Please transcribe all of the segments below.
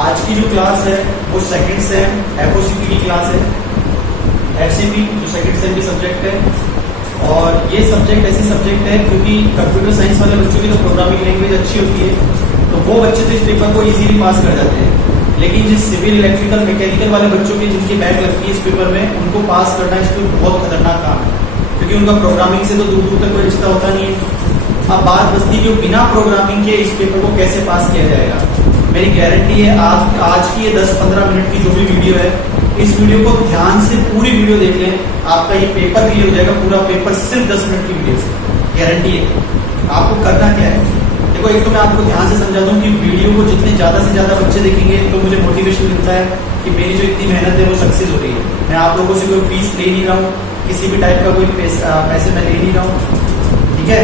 आज की जो क्लास है वो सेकंड सेम एफओसीपी की क्लास है। एफसीपी जो सेकंड सेम की सब्जेक्ट है और ये सब्जेक्ट ऐसी सब्जेक्ट है क्योंकि कंप्यूटर साइंस वाले बच्चों की तो प्रोग्रामिंग लैंग्वेज अच्छी होती है तो वो बच्चे तो इस पेपर को इजीली पास कर जाते हैं, लेकिन जिस सिविल इलेक्ट्रिकल मैकेनिकल वाले बच्चों की जिनकी बैक लगती है इस पेपर में उनको पास करना इस पर बहुत खतरनाक काम है क्योंकि उनका प्रोग्रामिंग से तो दूर दूर तक कोई रिश्ता होता नहीं है। अब बात बचती है कि बिना प्रोग्रामिंग के इस पेपर को कैसे पास किया जाएगा। मेरी गारंटी है आप आज की ये 10-15 मिनट की जो भी वीडियो है इस वीडियो को ध्यान से पूरी वीडियो देख लें, आपका ये पेपर क्लियर हो जाएगा। पूरा पेपर सिर्फ 10 मिनट की वीडियो से, गारंटी है। आपको करना क्या है, देखो एक तो मैं आपको ध्यान से समझा दूं कि वीडियो को जितने ज्यादा से ज्यादा बच्चे देखेंगे तो मुझे मोटिवेशन मिलता है कि मेरी जो इतनी मेहनत है वो सक्सेस हो रही है। मैं आप लोगों से कोई फीस ले नहीं रहा हूँ, किसी भी टाइप का कोई पैसे मैं ले नहीं रहा हूँ, ठीक है।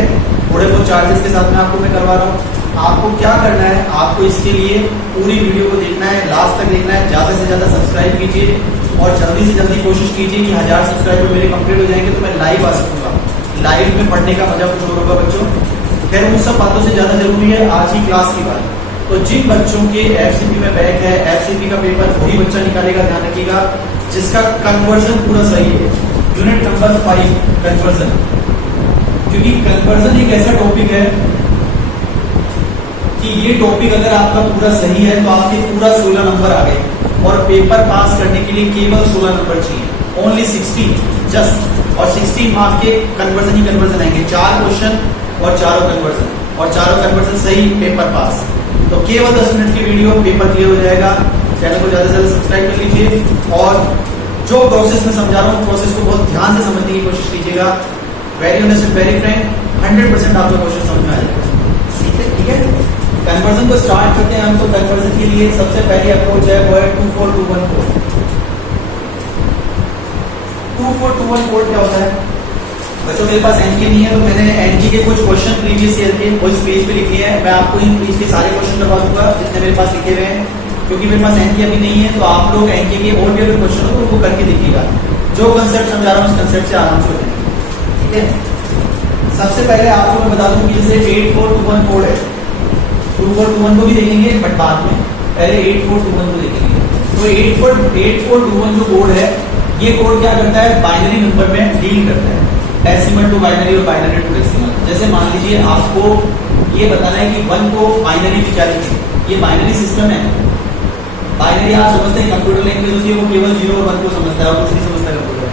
थोड़े बहुत चार्जेस के साथ में आपको मैं करवा रहा हूँ। आपको क्या करना है, आपको इसके लिए पूरी वीडियो को देखना है, लास्ट तक देखना है, ज्यादा से ज्यादा सब्सक्राइब कीजिए और जल्दी से जल्दी कोशिश कीजिए कि 1000 सब्सक्राइबर मेरे कंप्लीट हो जाएंगे तो मैं लाइव आ सकूंगा। लाइव में पढ़ने का मजा कुछ और होगा बच्चों। खैर उन सब बातों से ज्यादा जरूरी है आज की क्लास की बात। तो जिन बच्चों के एफसीपी में बैक है, एफसीपी का पेपर वही बच्चा निकालेगा, ध्यान रखिएगा, जिसका कन्वर्जन पूरा सही है। यूनिट नंबर 5 कन्वर्जन, क्योंकि कन्वर्जन एक ऐसा टॉपिक है कि ये टॉपिक अगर आपका पूरा सही है तो आपके पूरा 16 नंबर आ गए और पेपर पास करने के लिए केवल 16 नंबर चाहिए, ओनली 16 जस्ट। और 16 मार्क के कन्वर्जन ही कन्वर्जन आएंगे, 4 क्वेश्चन और चारों कन्वर्जन सही, पेपर पास। तो केवल 10 मिनट की वीडियो, पेपर क्लियर हो जाएगा। चैनल को ज्यादा से ज्यादा सब्सक्राइब कर लीजिए और जो प्रोसेस में समझा रहा हूँ प्रोसेस को बहुत ध्यान से समझने की कोशिश कीजिएगा। Very honest and very Frank, 100% आपको क्वेश्चन समझ में आ जाएगा, ठीक है। कन्वर्जन को स्टार्ट करते हैं हम। तो कन्वर्जन के लिए सबसे पहली अप्रोच है वो है 2421 कोड। 2421 कोड क्या होता है बच्चों, मेरे पास एनके नहीं है तो मैंने एनके के कुछ क्वेश्चन प्रीवियस ईयर के वो इस पेज पे लिखे हैं। मैं आपको इन पेज के सारे क्वेश्चन करवा दूंगा जितने मेरे पास लिखे हुए हैं, क्योंकि मेरे पास एनके अभी नहीं है। तो आप लोग एनके के और भी अगर क्वेश्चन हो तो उनको करके देखिएगा। जो कंसेप्ट समझा रहा हूँ उस कंसेप्ट से आराम से हो जाएगा, ठीक है। सबसे पहले आपको मैं बता दूं कि जैसे 8421 कोड है, 2421 को भी देखेंगे बट बाद में, पहले 8421 को देखेंगे। तो 8421 जो कोड है ये कोड क्या करता है, बाइनरी नंबर में डील करता है, डेसिमल टू बाइनरी और बाइनरी टू डेसिमल। जैसे मान लीजिए आपको ये बताना है कि 1 को बाइनरी में क्या लिखें, ये बाइनरी सिस्टम है। बाइनरी आप समझते हैं कंप्यूटर लैंग्वेज होती है, वो केवल 0 और 1 को समझता है और कुछ नहीं समझता कंप्यूटर।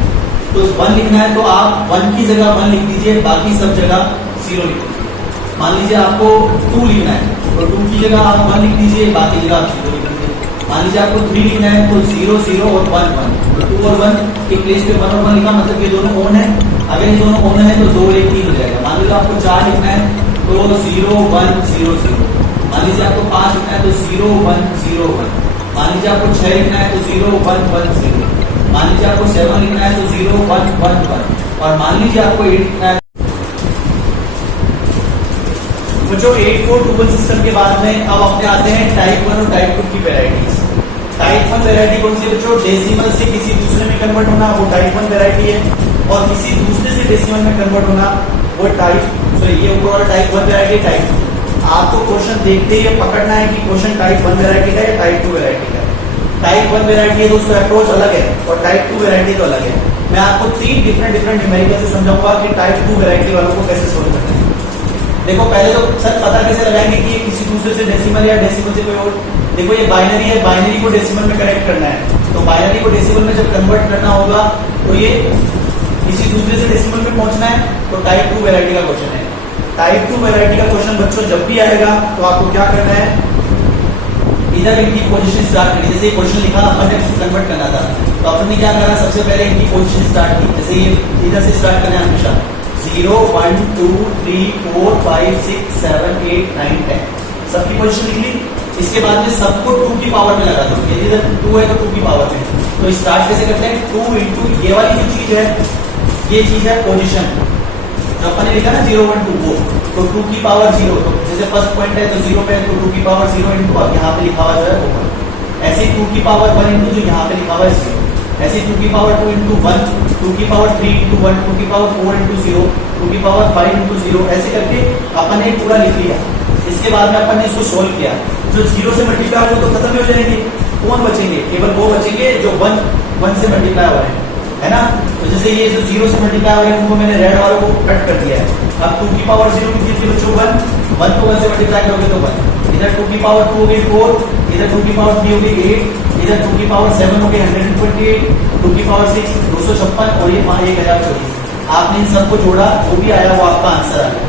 तो 1 लिखना है तो आप 1 की जगह 1 लिख दीजिए, बाकी सब जगह 0 लिख दीजिए। मान लीजिए आपको 2 लिखना है तो 2 की जगह आप 1 लिख दीजिए, बाकी जगह आप 0 लिख दीजिए। मान लीजिए आपको 3 लिखना है तो 0 0 और 1 1, तो 2 और 1 के प्लेस पे 1 और 1 लिखा, मतलब ये दोनों ऑन है। अगर ये दोनों ऑन है तो 2 1 3 हो जाएगा। मान लीजिए आपको 4 लिखना है तो 0 1 0 0। मान लीजिए आपको 5 लिखना है तो 0 1 0 1। मान लीजिए आपको 6 लिखना है तो 0 1 1 0। मान लीजिए आपको 7 लिखना है तो 0 1 1 1। और मान लीजिए आपको 8 लिखना है। बच्चों 8421 सिस्टम के बाद में अब अपने आते हैं टाइप 1 और टाइप 2 की वैरायटीज। टाइप 1 वैरायटी कौन सी बच्चों, डेसिमल से किसी दूसरे में कन्वर्ट होना, वो टाइप 1 वैरायटी है। और किसी दूसरे से डेसिमल में कन्वर्ट होना वो ये ऊपर वाला टाइप 1 वैरायटी, टाइप 2। आपको क्वेश्चन देखते ही पकड़ना है कि क्वेश्चन टाइप 1 वैरायटी का या टाइप 2 वैरायटी का। टाइप 1 वैरायटी है तो उसका अप्रोच अलग है और टाइप 2 वैरायटी तो अलग है। मैं आपको 3 डिफरेंट न्यूमेरिकल से समझाऊंगा कि टाइप 2 वैरायटी वालों को कैसे सोल्व करना है। देखो पहले तो सर पता कैसे लगाएंगे कि ये किसी दूसरे से डेसिमल या डेसिमल से कोई और। देखो ये बाइनरी है, बाइनरी को डेसिमल में कनेक्ट करना है, तो बाइनरी को डेसिमल में जब कन्वर्ट करना होगा तो ये किसी दूसरे से डेसिमल में पहुंचना है, तो टाइप 2 वैरायटी का क्वेश्चन है। टाइप 2 वैरायटी का क्वेश्चन बच्चों जब भी आएगा तो आपको क्या करना है, इधर इनकी पोजीशन स्टार्ट करनी। जैसे क्वेश्चन लिखा अपन ने कन्वर्ट करना था तो अपन ने क्या करा, सबसे पहले इनकी पोजीशन स्टार्ट की। जैसे ये इधर से स्टार्ट करना है हमेशा, 0 1 2 3 4 5 6 7 8 9 10 सबकी पोजीशन लिख ली। इसके बाद में सबको 2 की पावर में लगा दो, यदि इधर 2 है तो 2 की पावर में। तो स्टार्ट कैसे करते हैं, 2 इंटू ये वाली जो चीज है, ये चीज है पोजीशन जो अपन ने लिखा ना 0 1 2 वो, तो 2 की पावर 0। तो जैसे फर्स्ट पॉइंट है तो 0 पे, तो 2 की पावर 0 इंटू अब यहाँ पे लिखा हुआ जो है वो, ऐसे 2 की पावर 1 इंटू जो यहाँ पे लिखा हुआ है 0, ऐसे 2 की पावर 2 इंटू 1, 2 की पावर 3 इंटू 1, 2 की पावर 4 इंटू 0, 2 की पावर 5 इंटू 0, ऐसे करके अपन ने पूरा लिख लिया। इसके बाद में अपन ने इसको सोल्व किया, जो 0 से मल्टीप्लाई हो तो खत्म हो जाएंगे, कौन बचेंगे, केवल वो बचेंगे जो 1 से मल्टीप्लाई हो रहे हैं, है ना। तो जैसे ये जो 0 से मल्टीप्लाई हो रहे हैं उनको मैंने रेड वालों को कट कर दिया है। अब 2 की पावर 0 कितनी थी बच्चों, 1 को 1 से मल्टीप्लाई करोगे तो 1, इधर 2 की पावर 2 हो गई 4, इधर 2 की पावर 3 हो गई 8, इधर 2 की पावर 7 हो गई 128, 2 की पावर 6 256 और ये 1024। आपने इन सबको जोड़ा, जो भी आया वो आपका आंसर आ गया,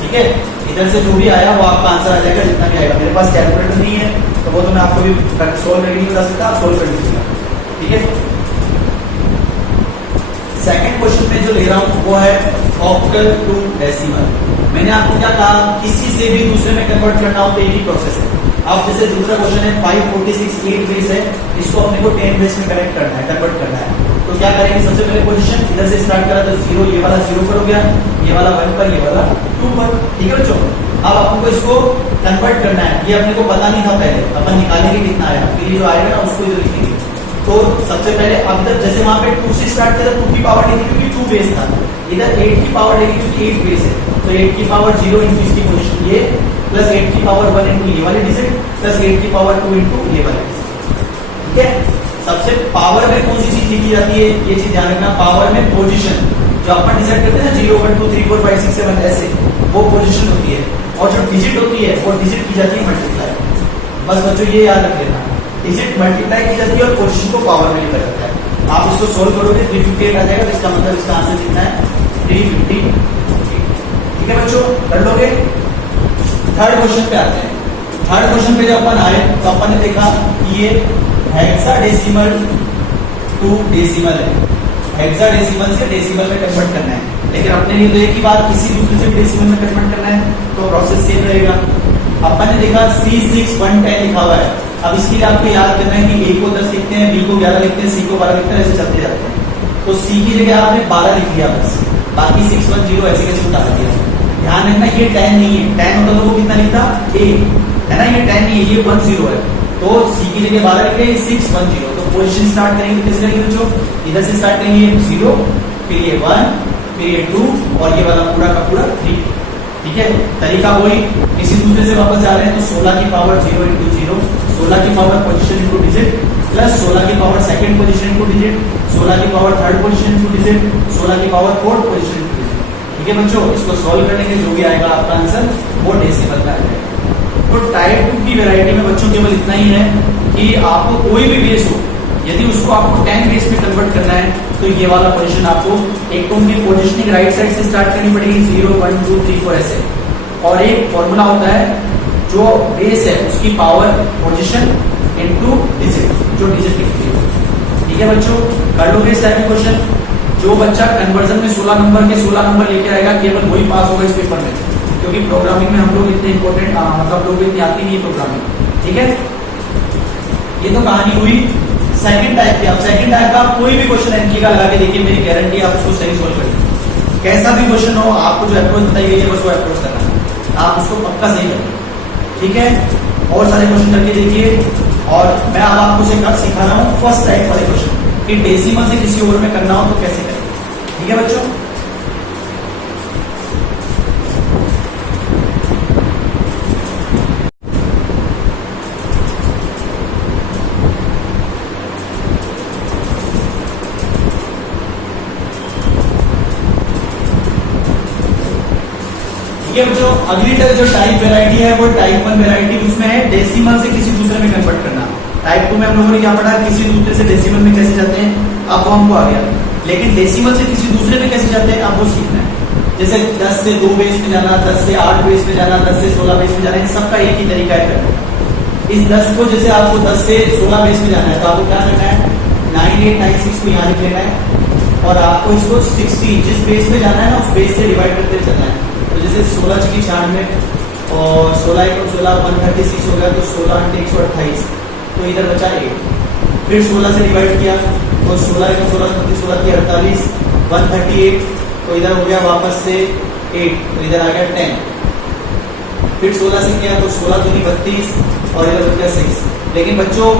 ठीक है। इधर से जो भी आया वो आपका आंसर आ जाएगा, जितना भी आएगा। मेरे पास कैलकुलेटर नहीं है तो वो तो मैं आपको भी सोल्व करके नहीं बता सकता, आप सोल्व कर लीजिएगा, ठीक है। सेकंड क्वेश्चन में जो ले रहा हूं वो है ऑक्टल टू डेसिमल। मैंने आपको क्या कहा, किसी से भी दूसरे में कन्वर्ट करना हो तो एक ही प्रोसेस है। अब जैसे दूसरा क्वेश्चन है 546 8 बेस है, इसको अपने को 10 बेस में कनेक्ट करना है, कन्वर्ट करना है। तो क्या करेंगे, सबसे पहले पोजीशन इधर से स्टार्ट करा तो 0, ये वाला 0 पर हो गया, ये वाला 1 पर, ये वाला 2 पर, ठीक है बच्चों। अब आपको इसको कन्वर्ट करना है, ये अपने को पता नहीं था पहले, अपन निकालेंगे कितना आया, फिर ये जो आएगा ना उसको इधर लिखेंगे। तो सबसे पहले अब तक जैसे वहां पे 2 से स्टार्ट किया 2 की पावर लेगी क्योंकि 2 बेस था, इधर 8 की पावर लेगी क्योंकि 8 बेस है, तो 8 की पावर 0 इंटू इसकी पोजीशन ये, प्लस 8 की पावर 1 इंटू ये वाले डिजिट, प्लस 8 की पावर 2 इंटू ये वाले डिजिट, ठीक है। सबसे पावर में कौन सी चीज लिखी जाती है, ये चीज ध्यान रखना, पावर में पोजीशन जो अपन डिसाइड करते हैं ना 0 1 2 3 4 5 6 7 ऐसे, वो पोजीशन होती है, और जो डिजिट होती है वो डिजिट की जाती है मल्टीप्लाई। बस बच्चों ये याद रख लेना, डिजिट मल्टीप्लाई की जाती है और पोजीशन को पावर में लिखा जाता है। आप इसको सोल्व करोगे 358 आ जाएगा, इसका मतलब इसका आंसर कितना है 350, ठीक है बच्चों, कर लोगे। थर्ड क्वेश्चन पे आते हैं। थर्ड क्वेश्चन पे जब अपन आए तो अपन ने देखा कि ये हेक्साडेसिमल टू डेसिमल है, हेक्साडेसिमल से डेसिमल में कन्वर्ट करना है, लेकिन अपने लिए तो एक ही बात, किसी दूसरे से डेसिमल में कन्वर्ट करना है, तो प्रोसेस सेम रहेगा। अपन ने देखा C6110 लिखा हुआ है, अब इसके लिए आपको याद करना है कि A को 10 लिखते हैं, B को 11 लिखते हैं, C को 12 लिखते हैं, ऐसे चलते जाते हैं। तो C की जगह आपने 12 लिख लिया बस, बाकी 610 ऐसे कैसे उतार दिया। ध्यान रखना ये 10 नहीं है, 10 होता तो वो कितना लिखता A, है ना, ये 10 नहीं है, ये 10 है, तो C की जगह 12 लिख रहे हैं, 610। तो पोजीशन स्टार्ट करेंगे कैसे करेंगे बच्चों, इधर से स्टार्ट करेंगे 0, फिर ये 1, फिर ये 2 और ये वाला पूरा का पूरा 3, ठीक है। तरीका वही, किसी दूसरे से वापस जा रहे हैं तो 16 की पावर 0 इंटू 0, 16 की power position into digit, plus 16 की power second position into digit, 16 की power third position into digit, 16 की power fourth position into digit, ठीक है बच्चों। इसको सॉल्व करने के जो भी आएगा आपका आंसर वो डेसिमल का आएगा। तो टाइप 2 की वैरायटी में बच्चों केवल इतना ही है कि आपको कोई भी बेस हो, यदि उसको आपको 10 बेस में कन्वर्ट करना है तो ये वाला पोजीशन आपको एक तो उनकी पोजीशनिंग राइट साइड से स्टार्ट करनी पड़ेगी 0 1 2 3 4 ऐसे, और एक फॉर्मूला होता है जो बेस है उसकी पावर पोजीशन इनटू डिजिट, जो डिजिट लिखती है, ठीक है बच्चों। कर लोगे इस टाइप के क्वेश्चन, जो बच्चा कन्वर्जन में 16 नंबर के 16 नंबर लेके आएगा केवल वही पास होगा इस पेपर में, क्योंकि प्रोग्रामिंग में हम लोग इतने इंपॉर्टेंट मतलब लोग इतनी आती नहीं है प्रोग्रामिंग, ठीक है। ये तो कहानी हुई सेकंड टाइप की। अब सेकंड टाइप का कोई भी क्वेश्चन एनकी का लगा के देखिए, मेरी गारंटी आप उसको सही सोल्व करेंगे। कैसा भी क्वेश्चन हो, आपको जो अप्रोच बताई गई है बस वो अप्रोच करना है, आप उसको पक्का सही करेंगे, ठीक है। और सारे क्वेश्चन करके देखिए, और मैं अब आपको सिखा रहा हूँ फर्स्ट टाइप वाले क्वेश्चन कि डेसिमल से किसी ओवर में करना हो तो कैसे करें, ठीक है बच्चों। जो अगली जो टाइप वेराइटी है वो टाइप 1 वेराइटी, उसमें है डेसिमल से किसी दूसरे में कन्वर्ट करना। टाइप 2 में हम लोगों ने क्या पढ़ा, किसी दूसरे से डेसिमल में कैसे जाते हैं, अब वो हमको आ गया। लेकिन डेसिमल से किसी दूसरे में कैसे जाते हैं अब वो सीखना है। जैसे 10 से 2 बेस में जाना, 10 से 8 बेस में जाना, 10 से 16 बेस में जाना, इन सबका एक ही तरीका है करने का। इस 10 को जैसे आपको 10 से 16 बेस में जाना है तो आपको क्या करना है, 9896 को यहाँ लिख लेना है, और आपको इसको 60 जिस बेस में जाना है ना उस बेस से डिवाइड करते चलना है। तो जैसे 16 की 96 और 16 1 16 136 हो गया, तो 16 128, तो इधर बचा 8। फिर 16 से डिवाइड किया तो 16 1 16 16 की 48 138, तो इधर हो गया वापस से 8, तो इधर आ गया 10। फिर 16 से किया तो 16 दूनी 32 और इधर बच गया 6। लेकिन बच्चों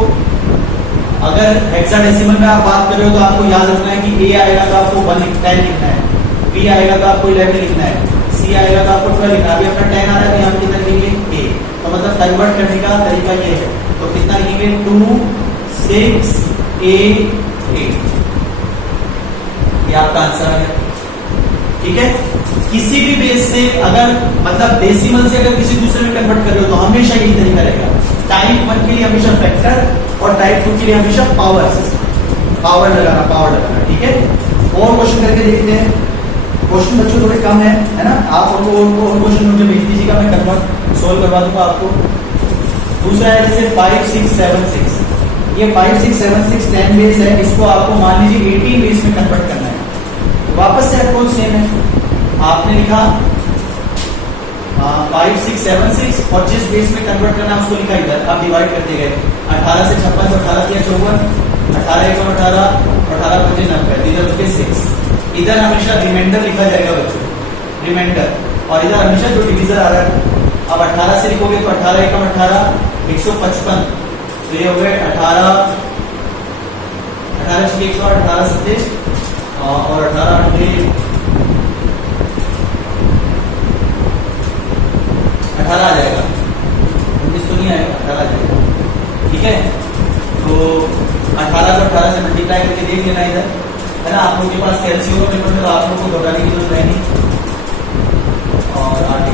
अगर हेक्साडेसिमल में आप बात कर रहे हो तो आपको याद रखना है कि A आएगा तो आपको 10 लिखना है, B आएगा तो आपको 11 लिखना है, C आएगा तो आपको 12 लिखना है। अभी अपना 10 आ रहा है तो यहाँ पे कितना लिखेंगे तो मतलब कन्वर्ट करने का तरीका ये है। तो कितना लिखेंगे 2 6 8 8, ये आपका आंसर है। ठीक है, किसी भी बेस से अगर मतलब डेसिमल से अगर किसी दूसरे में कन्वर्ट कर रहे हो तो हमेशा यही तरीका रहेगा। टाइप 1 के लिए हमेशा फैक्टर और टाइप 2 के लिए हमेशा पावर लगाना। ठीक है, और क्वेश्चन करके देखते हैं। क्वेश्चन बच्चों थोड़े कम है ना, आप और क्वेश्चन मुझे भेज दीजिएगा, मैं कन्वर्ट सोल्व करवा दूंगा आपको। दूसरा है जैसे 5 6 7 6, ये 5 6 7 6 10 बेस है, इसको आपको मान लीजिए 18 बेस में कन्वर्ट करना है। तो वापस से अप्रोच सेम है, आपने लिखा 5 6 7 6 और जिस बेस में कन्वर्ट करना है उसको लिखा इधर, आप डिवाइड करते गए 18 से 56, 18 किया 54, 18 1 18, 18 5 90, इधर बचे 6। इधर हमेशा रिमाइंडर लिखा जाएगा बच्चों, रिमाइंडर, और इधर हमेशा जो डिवीजर आ रहा है। अब 18 से लिखोगे तो 18 1 18 155, तो ये हो गए 18 18 6 108, 18 27 और 18 18 आ जाएगा, 19 तो नहीं आएगा, 18 आ जाएगा। ठीक है, तो 18 को 18 से मल्टीप्लाई करके देख लेना इधर, है ना। आप लोगों के पास कैलसी होगा पेपर में, तो आप लोगों को घटाने की जरूरत है नहीं। और आगे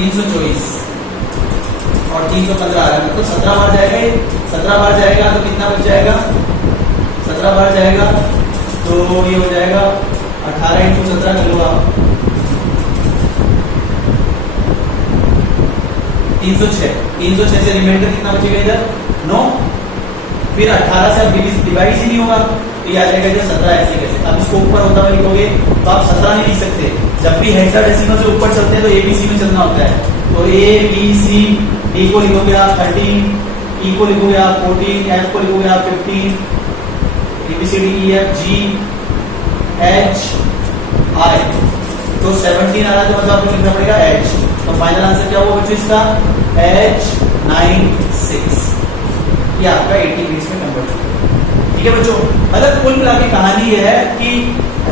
324 और 315 आ रहा है, तो 17 बार जाएगा। 17 बार जाएगा तो कितना बच जाएगा, 17 बार जाएगा तो ये हो जाएगा 18 × 17 कर लो आप, 306 से रिमाइंडर कितना बचेगा इधर 9, फिर 18 से अब डिवाइड ही नहीं होगा, तो ये आ जाएगा इधर 17 ऐसे कैसे। अब इसको ऊपर होता हुआ लिखोगे तो आप 17 नहीं लिख सकते, जब भी हेक्साडेसिमल से ऊपर चलते हैं तो एबीसी में चलना होता है। तो ए बी सी, डी को लिखोगे आप 13, ई को लिखोगे आप 14, एफ को लिखोगे आप 15, A B C D E F G H I, तो 17 आ रहा है तो मतलब आपको लिखना पड़ेगा एच। तो फाइनल आंसर क्या होगा बच्चों इसका, H96, ये आपका 80 बेस में कन्वर्ट होगा। ठीक है बच्चों, मतलब कुल मिला के कहानी ये है कि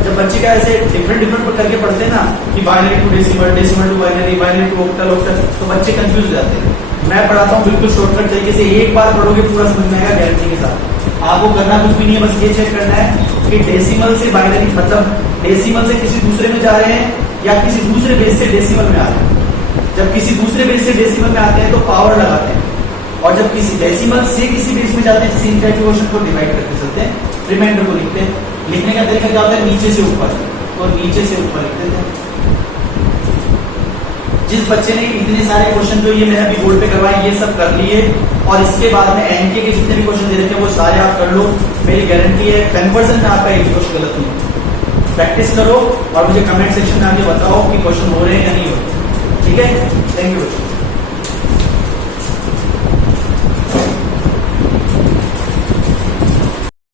जब बच्चे का ऐसे डिफरेंट करके पढ़ते हैं ना कि binary to decimal, decimal to binary, binary to octal, octal, तो बच्चे कंफ्यूज हो जाते हैं। मैं पढ़ाता हूँ बिल्कुल शॉर्टकट तरीके से, एक बार पढ़ोगे पूरा समझ में आएगा गारंटी के साथ। आपको करना कुछ भी नहीं है, बस ये चेक करना है कि डेसिमल से बाइनरी, मतलब डेसिमल से किसी दूसरे में जा रहे हैं या किसी दूसरे बेस से डेसिमल में आ रहे हैं। जब किसी दूसरे बेस से डेसिमल में आते हैं तो पावर लगाते हैं, और जब किसी डेसिमल से किसी बेस में जाते हैं, जैसे इंटीग्रेशन को डिवाइड करके चलते हैं, रिमाइंडर को लिखते हैं। लिखने का तरीका क्या होता है, नीचे से ऊपर, तो नीचे से ऊपर लिख देते हैं। जिस बच्चे ने इतने सारे क्वेश्चन जो ये मैंने अभी बोर्ड पे करवाए ये सब कर लिए, और इसके बाद में एनके के जितने भी क्वेश्चन दे रखे हैं वो सारे आप कर लो, मेरी गारंटी है कन्वर्जन में आपका एक क्वेश्चन गलत नहीं। प्रैक्टिस करो और मुझे कमेंट सेक्शन में आके बताओ कि क्वेश्चन हो रहे हैं या नहीं हो रहे। ठीक है, थैंक यू।